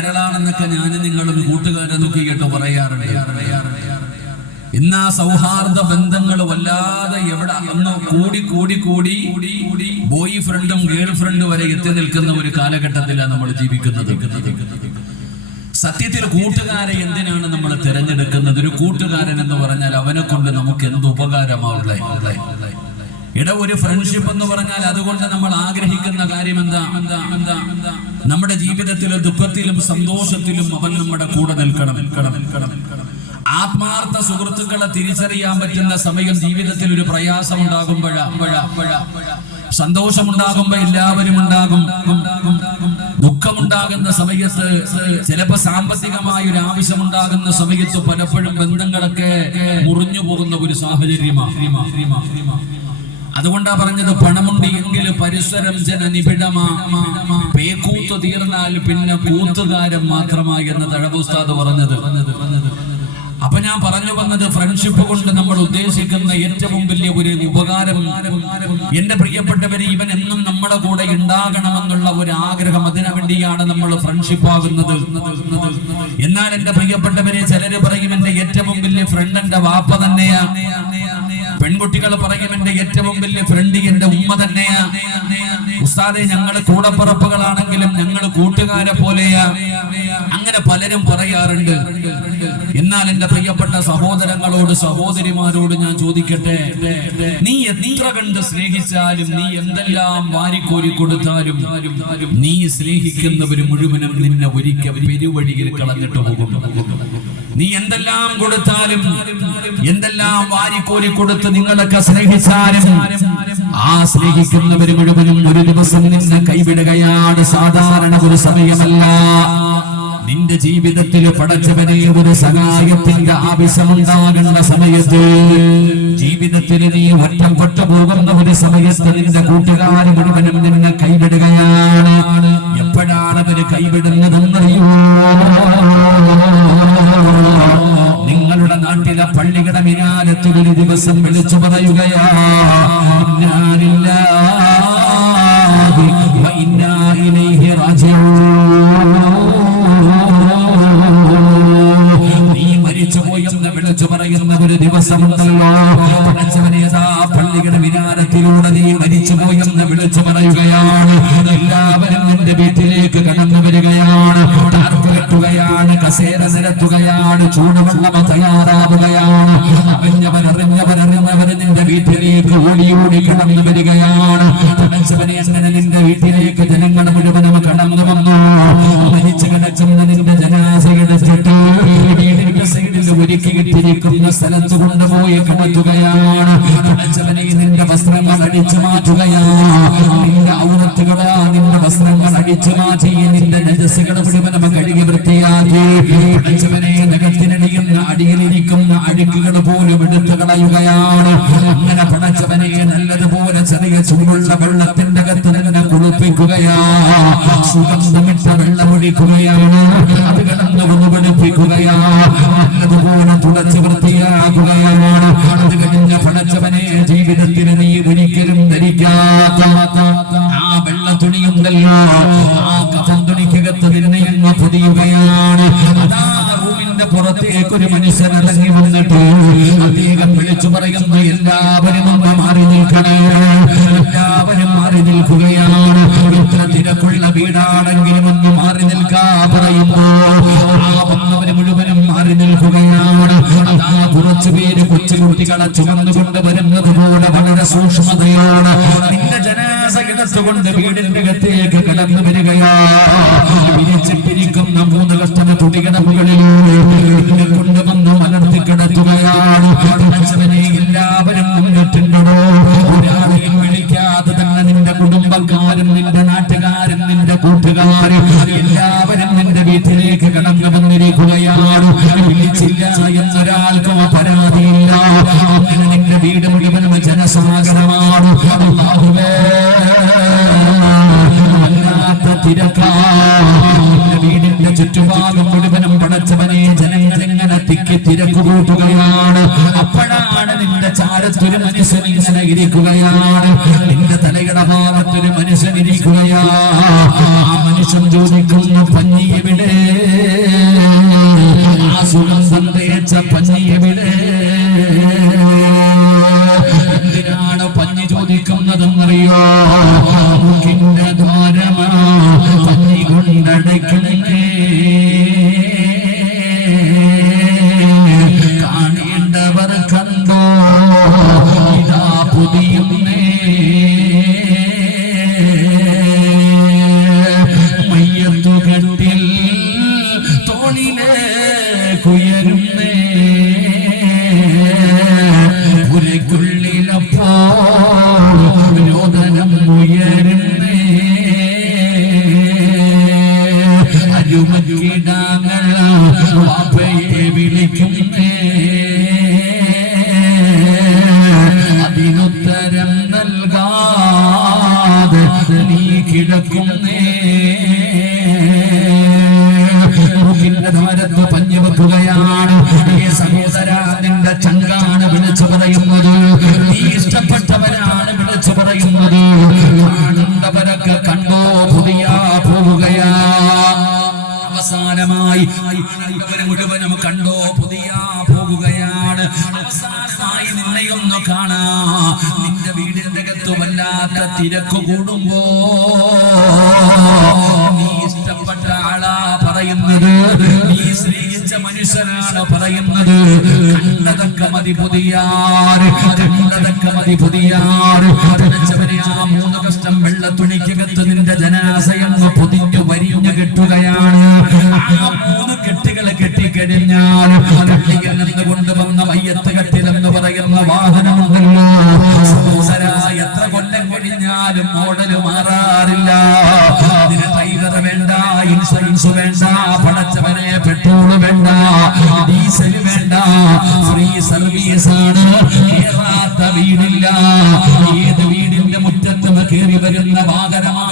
ആരാളാണെന്നൊക്കെ ഞാനും നിങ്ങളും കൂട്ടുകാരെ നോക്കി കേട്ട് പറയാറുണ്ട്. ഇന്ന് ആ സൗഹാർദ്ദ ബന്ധങ്ങൾ വല്ലാതെ എവിടെ അന്ന് കൂടി കൂടി കൂടി ബോയ് ഫ്രണ്ടും ഗേൾ ഫ്രണ്ടും വരെ എത്തി നിൽക്കുന്ന ഒരു കാലഘട്ടത്തിലാണ് നമ്മൾ ജീവിക്കുന്നത്. സത്യത്തിൽ കൂട്ടുകാരെ എന്തിനാണ് നമ്മൾ തിരഞ്ഞെടുക്കുന്നത്? ഒരു കൂട്ടുകാരൻ എന്ന് പറഞ്ഞാൽ അവനെ കൊണ്ട് നമുക്ക് എന്ത് ഉപകാരമാവുള്ളേ ഇട ഒരു ഫ്രണ്ട്ഷിപ്പ് എന്ന് പറഞ്ഞാൽ അതുകൊണ്ട് നമ്മൾ ആഗ്രഹിക്കുന്ന കാര്യം എന്താ? എന്താ എന്താ നമ്മുടെ ജീവിതത്തിലെ ദുഃഖത്തിലും സന്തോഷത്തിലും അവൻ നമ്മുടെ കൂടെ നിൽക്കണം. ആത്മാർത്ഥ സുഹൃത്തുക്കളെ തിരിച്ചറിയാൻ പറ്റുന്ന സമയം ജീവിതത്തിൽ ഒരു പ്രയാസം ഉണ്ടാകുമ്പോഴാ സന്തോഷമുണ്ടാകുമ്പോ എല്ലാവരും ഉണ്ടാകും. ദുഃഖമുണ്ടാകുന്ന സമയത്ത് ചിലപ്പോ സാമ്പത്തികമായ ഒരു ആവശ്യമുണ്ടാകുന്ന സമയത്ത് പലപ്പോഴും ബന്ധങ്ങളൊക്കെ മുറിഞ്ഞു പോകുന്ന ഒരു സാഹചര്യമാണ് അതുകൊണ്ടാ പറഞ്ഞത് പണമുണ്ട് എങ്കിൽ പരിസരം ജന പേക്കൂത്ത് തീർന്നാൽ പിന്നെ കൂത്തുകാരൻ മാത്രമായി എന്ന് തഴവുസ്താദ് പറഞ്ഞത്. അപ്പൊ ഞാൻ പറഞ്ഞു വന്നത് ഫ്രണ്ട്ഷിപ്പ് കൊണ്ട് നമ്മൾ ഉദ്ദേശിക്കുന്ന ഏറ്റവും വലിയ ഒരു ഉപകാരം. എന്റെ പ്രിയപ്പെട്ടവര് ഇവൻ എന്നും നമ്മുടെ കൂടെ ഉണ്ടാകണമെന്നുള്ള ഒരു ആഗ്രഹം അതിനു വേണ്ടിയാണ് നമ്മൾ ഫ്രണ്ട്ഷിപ്പ് ആകുന്നത്. എന്നാൽ എന്റെ പ്രിയപ്പെട്ടവരെ ചിലര് പറയും എന്റെ ഏറ്റവും വലിയ ഫ്രണ്ട് എന്റെ വാപ്പ തന്നെയാ. പെൺകുട്ടികൾ പറയും ഏറ്റവും വലിയ ഫ്രണ്ട് എന്റെ ഉമ്മ തന്നെയാ. ഉസ്താദെ ഞങ്ങൾ കൂടപ്പറപ്പുകളാണെങ്കിലും ഞങ്ങൾ കൂട്ടുകാരെ പോലെയാ. അങ്ങനെ പലരും പറയാറുണ്ട്. എന്നാൽ എന്റെ പ്രിയപ്പെട്ട സഹോദരങ്ങളോട് സഹോദരിമാരോട് ഞാൻ ചോദിക്കട്ടെ? നീ എത്ര കണ്ട് സ്നേഹിച്ചാലും നീ എന്തെല്ലാം വാരിക്കോരി കൊടുത്താലും നീ സ്നേഹിക്കുന്നവര് മുഴുവനും നിന്നെ ഒരിക്കൽ പെരുവഴിയിൽ കളഞ്ഞിട്ട് പോകും നീ എന്തെല്ലാം കൊടുത്താലും എന്തെല്ലാം വാരിക്കോരി കൊടുത്ത് നിങ്ങളൊക്കെ സ്നേഹിച്ചാലും ആ സ്നേഹിക്കുന്നവർ മുഴുവനും ഒരു ദിവസം നിന്നെ കൈവിടുകയാണ്. സാധാരണ ഒരു സമയമല്ല. നിന്റെ ജീവിതത്തിൽ പടച്ചവനെ ഒരു സഹായത്തിന്റെ ആവശ്യമുണ്ടാകുന്ന സമയത്ത് ജീവിതത്തിൽ നീ ഒറ്റപ്പെട്ടു പോകുന്ന ഒരു സമയത്ത് നിന്റെ കൂട്ടുകാർ മുഴുവനും നിന്നെ കൈവിടുകയാണ്. എപ്പോഴാണ് അവർ കൈവിടുന്നതെന്നറിയോ കസേര നിരത്തുകയാണ് ചൂടുവെള്ളം തയ്യാറാവുകയാണ്. അറിഞ്ഞവരറിഞ്ഞവരറിഞ്ഞവർ നിന്റെ വീട്ടിലേക്ക് ഓടി ഓടി കടന്നു വരികയാണ്. നിന്റെ വീട്ടിലേക്ക് ജനങ്ങൾ മുഴുവനും കടന്നു വന്നു. മരിച്ചു കിടക്കുന്ന നിന്റെ ജനാസയെടുത്തിട്ട് വീടിന്റെ സൈഡിൽ ഒരുക്കി കിട്ടിയിരിക്കുന്ന സ്ഥലത്ത് കൊണ്ടുപോയി കടത്തുകയാണ് അടിച്ചു മാറ്റുകയാണ് നിന്റെ നിന്റെ വസ്ത്രങ്ങൾ അടിച്ചു മാറ്റി. നിന്റെ നജസ്സുകൾ മുഴുവനും കഴുകി വൃത്തിയാക്കി. പഠിച്ചവനെ നഖത്തിനടിയുന്ന അടിയിലിരിക്കുന്ന അഴുക്കുകൾ പോലും എടുത്തു കളയുകയാണ്. അങ്ങനെ പടച്ചവനെ നല്ലതുപോലെ ചെറിയ ചൂടുള്ള വെള്ളത്തിന്റെ അകത്ത് തന്നെ കുളിപ്പിക്കുകയാ. സുഗന്ധമിട്ട പറയുന്നു എല്ലാവരും അമ്മ മാറി നിൽക്കണേ. എല്ലാവരും മാറി നിൽക്കുകയാണ്. ഇത്ര തിരക്കുള്ള വീടാണെങ്കിലും ഒന്ന് മാറി നിൽക്കാ പറയുന്നു. വന്നവര് മുഴുവനും മാറി നിൽക്കുകയാണ്. അതാ കുറച്ചു പേര് കൊച്ചുകുട്ടികളെ ചുമന്നുകൊണ്ട് വരുന്നത് പോലെ വളരെ സൂക്ഷ്മതയാണ്. നിന്റെ ജനാസ കിടത്തുകൊണ്ട് വീടിന്റെ അകത്തേക്ക് കടന്നു വരികയാ. വിരിച്ചിട്ടിരിക്കുന്ന മൂന്ന് കഷ്ടന തുണിയുടെ മുകളിലൂടെ കൊണ്ടുവന്ന് മലർത്തി കിടത്തുകയാണ്. പടച്ചവനെ എല്ലാവരും മുന്നിട്ടുണ്ടോ ഒരാളെയും വിളിക്കാതെ തന്നെ നിന്റെ കുടുംബക്കാരും നിന്റെ നാട്ടുകാരും നിന്റെ കൂട്ടുകാരും എല്ലാവരും നിന്റെ വീട്ടിലേക്ക് കടന്നു വന്നിരിക്കുകയാണ്. വിളിച്ചില്ല എന്നൊരാൾക്കും പരാതിയില്ല അങ്ങനെ നിന്റെ വീട് മുഴുവനും ജനസാഗരമാണ് തിരക്കാണ് വീടിന്റെ ചുറ്റുഭാഗം മുഴുവനും പടച്ചവനെ ജനങ്ങൾ ഇങ്ങനെ തിരക്ക് കൂട്ടുകയാണ്. അപ്പോഴാണ് നിന്റെ ചാരത്തൊരു മനുഷ്യൻ ഇങ്ങനെ ഇരിക്കുകയാണ്. നിന്റെ തലയുടെ ഭാഗത്തൊരു മനുഷ്യൻ ഇരിക്കുകയാ ആ മനുഷ്യൻ ചോദിക്കുന്നു പഞ്ഞി എവിടെ രോദനം ഉയരുന്നേ. അരുമക്കിടാങ്ങൾ പാപ്പയെ വിളിക്കുന്നേ. അതിനുത്തരം നൽകാതെ നീ കിടക്കുന്നേ. ദ്വാരത്ത് പഞ്ഞു വെക്കുകയാണ്. സഹോദര നിന്റെ ചങ്കാണ് വിളിച്ചു പറയുന്നത്. കാണാ. നിന്റെ വീടിന്റെ അകത്ത് വല്ലാത്ത തിരക്ക് കൂടുമ്പോ നീ ഇഷ്ടപ്പെട്ട ആളാ പറയുന്നത്. നീ സ്നേഹിച്ച മനുഷ്യനാണ് പറയുന്നത്. കണ്ടതൊക്കെ മതി പുതിയാറ് കണ്ടതൊക്കെ മതി പുതിയാറ് ആ മൂന്ന് കഷ്ടം വെള്ള തുണിക്കകത്ത് നിന്റെ ജനാശയം പൊതിഞ്ഞു വരിഞ്ഞു കെട്ടുകയാണ്. ആ മൂന്ന് കെട്ടുകൾ കെട്ടിക്കഴിഞ്ഞാൽ മാറിയാലും മോഡൽ മാറാറില്ല വേണ്ട ഇൻഷുറൻസ് വേണ്ട പണച്ചവനെ പെട്രോൾ വേണ്ട ഡീസൽ വേണ്ട. ഫ്രീ സർവീസ് ആണ്. കേറാത്ത വീടില്ല. ഏത് വീടിന്റെ മുറ്റത്തും കയറി വരുന്ന വാഹനമാണ്